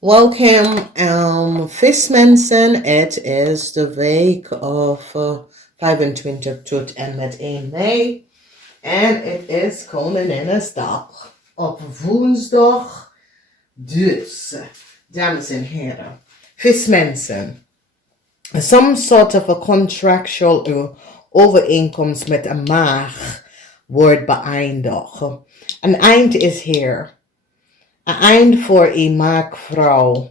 Welcome, vismensen. Het is de week of 25 tot en met 1 mei. En het is Koninginnedag op woensdag. Dus, dames en heren, vismensen. Some sort of a contractual overeenkomst met een maag wordt beëindigd. Een eind is hier. Een eind voor een maagvrouw.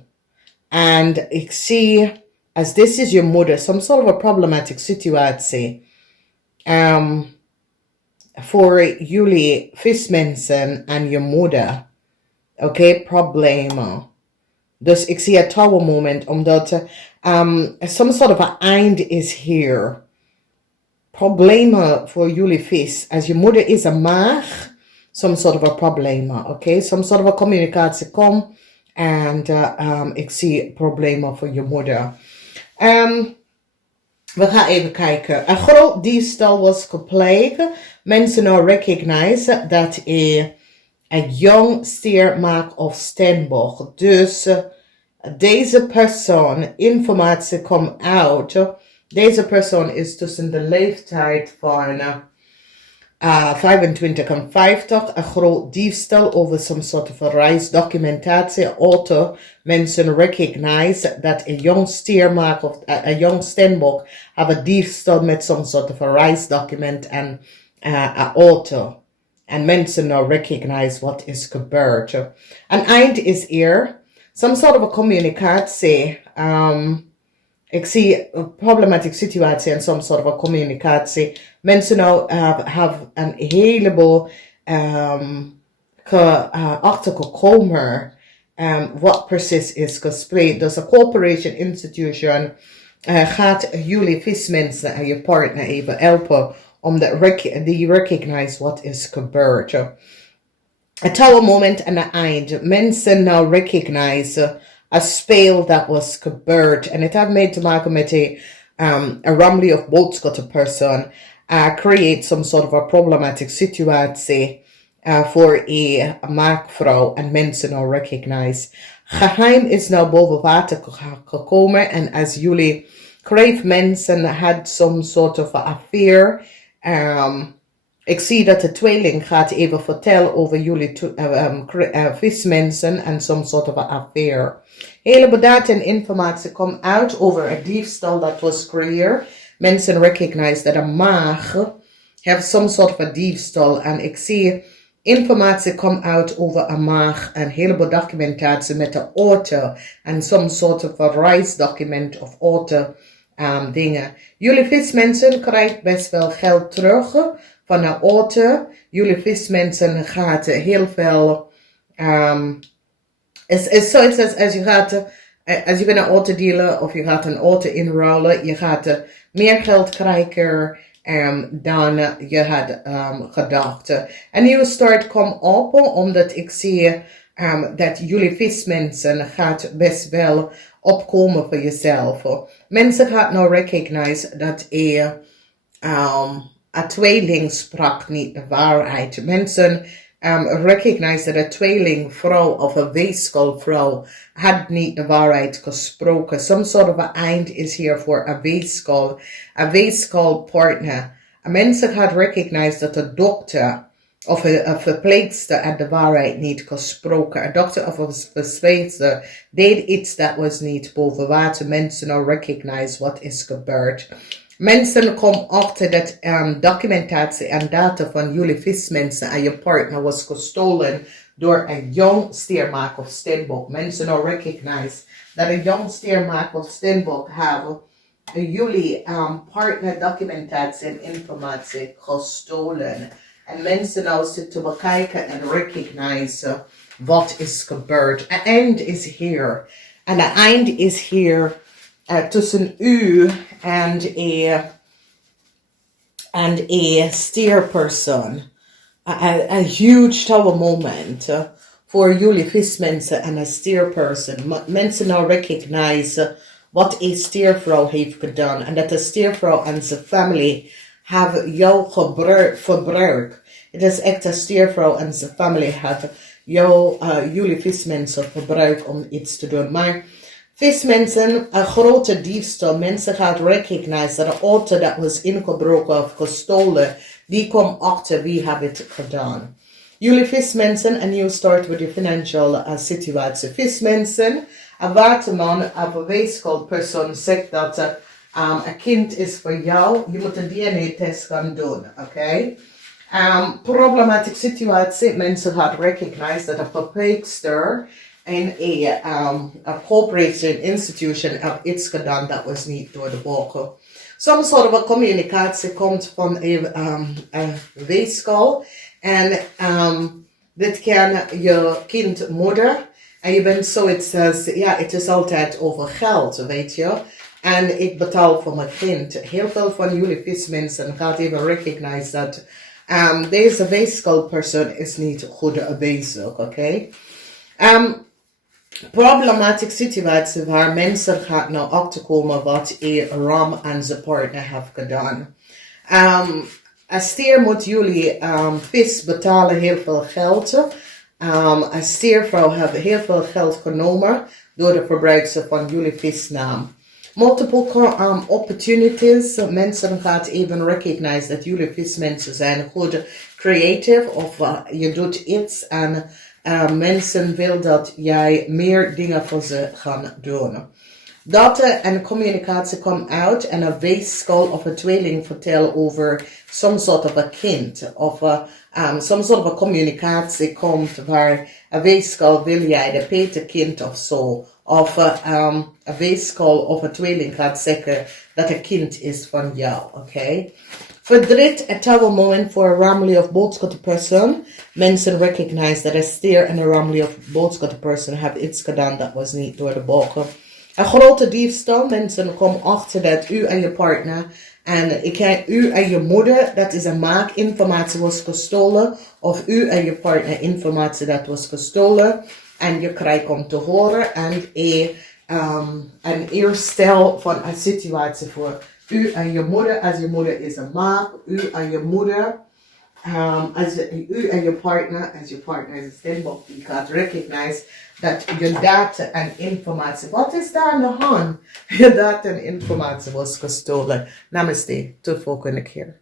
En ik zie, as this is your moeder, some sort of a problematic situatie. Voor jullie vismensen en je moeder. Oké, problemen. Dus ik zie een tower moment, omdat some sort of an eind is here. Problemen voor jullie vis. Als je moeder is een maag, some sort of a problemen, okay? Some sort of a communicatie kom en ik zie problemen voor je moeder. We gaan even kijken. Een groot diefstal was gepleegd. Mensen nou recognize dat een jong stier maakt of steenbok. Dus deze persoon, informatie komt uit. Deze persoon is tussen de leeftijd van 25 en 50, een groot diefstal over some sort of a reisdocumentatie, auto. Mensen recognize dat een jong stiermaak of een jong steenbok have een diefstal met some sort of a reisdocument en een auto. En mensen nou recognize wat is gebeurd. Een eind is hier. Some sort of a communicatie. Ik zie een problematic situatie en some sort of a communicatie. Mensen nou hebben een heleboel achtergekomen wat precies is gesproken. Dus een corporation institution gaat jullie vismensen en je partner even helpen om die recognize wat is gebeurd. Een tower moment en een eind. Mensen nou recognize a speel dat was gebeurd. En het heeft mee te maken met een ramli of boodschappen persoon. Create some sort of a problematic situatie voor een maakvrouw en mensen nou recognize. Geheim is nou boven water gekomen en als jullie crave mensen had some sort of a affair. Ik zie dat de tweeling gaat even vertellen over jullie vismensen en some sort of a affair. Heleboel data en informatie komt uit over een diefstal dat was creëerd. Mensen recognize dat een maag heeft some sort of a diefstal. En ik zie informatie komt uit over een maag. En heleboel documentatie met de auto. En some sort of a reisdocument of auto dingen. Jullie vismensen krijgen best wel geld terug van de auto. Jullie vismensen gaat heel veel... It's als je gaat... Als je bent een autodealer of je gaat een auto inruilen, je gaat meer geld krijgen dan je had gedacht. En nieuwe start komt op, omdat ik zie dat jullie vismensen gaat best wel opkomen voor jezelf. Mensen gaan nou recognize dat een tweeling sprak niet de waarheid. Mensen recognize dat een tweelingvrouw of een weeskalvrouw had niet de waarheid gesproken. Some sort of an eind is hier voor een weeskalpartner. Mensen gaan recognize dat de dokter of een verpleegster had de waarheid niet gesproken. Een dokter of een verpleegster deed iets dat was niet boven water. Mensen nou recognize wat is gebeurd. Mensen komen achter dat documentatie en data van jullie vismensen en je partner was gestolen door een jong stiermaak of steenbok. Mensen nou recognize dat een jong stiermaak of steenbok hebben jullie partner documentatie en informatie gestolen. En mensen nou zitten bekijken en recognize wat is gebeurd. Een eind is hier. En een eind is hier tussen u en een steerpersoon. A huge tower moment voor jullie vismensen en een steerperson. Mensen nou recognize wat een steervrouw heeft gedaan. En dat de steervrouw en zijn familie hebben jou verbruikt. Het is echt een steervrouw en zijn familie hebben jullie vismensen gebruiken om iets te doen. Maar vismensen, een grote diefstal, mensen gaan recognize dat de auto dat was ingebroken of gestolen, die komt achter wie heeft het gedaan. Jullie vismensen, en you start with your financial situatie. Vismensen, een waterman of een weeskaalpersoon zegt dat een kind is voor jou, je moet een DNA-test gaan doen, oké? Problematic situatie, mensen gaan recognize dat een verpleegster en a corporation institution have iets gedaan dat was niet door de boken. Some sort of a communicatie komt van een weeskaal en dit kan je kind moeder en je bent zoiets als, ja, het is altijd over geld, weet je. En ik betaal voor mijn kind. Heel veel van jullie vismensen gaat even recognize dat deze weeskaalpersoon is niet goed bezig, oké? Problematic situatie waar mensen gaan nou achterkomen wat een ram en zijn partner heeft gedaan. Een stier moet jullie vis betalen heel veel geld. Een stiervrouw heeft heel veel geld genomen door de verbruiker van jullie visnaam. Multiple opportunities. Mensen gaan even recognize dat jullie vismensen zijn goed creative of je doet iets en mensen willen dat jij meer dingen voor ze gaan doen. Dat en communicatie komt uit en een weeskaal of een tweeling vertelt over some sort of a kind of some sort of a communicatie komt waar een weeskaal wil jij de peterkind of zo. Of een weeskaal of een tweeling gaat zeggen dat een kind is van jou, oké? Verdriet, het oude moment voor een ramely of boodschatte persoon. Mensen recognize dat een stier en een ramely of boodschatte persoon hebben iets gedaan dat was niet door de boken. Een grote diefstal, mensen komen achter dat u en je partner en u en je moeder, dat is een maak, informatie was gestolen. Of u en je partner informatie dat was gestolen. En je krijgt om te horen en een herstel van een situatie voor u en je moeder. Als je moeder is een maak, u en je moeder. U en je partner, als je partner is een steenbok, die gaat recognize dat je data en informatie, wat is daar aan de hand? Je data en informatie was gestolen. Namaste, tot volgende keer.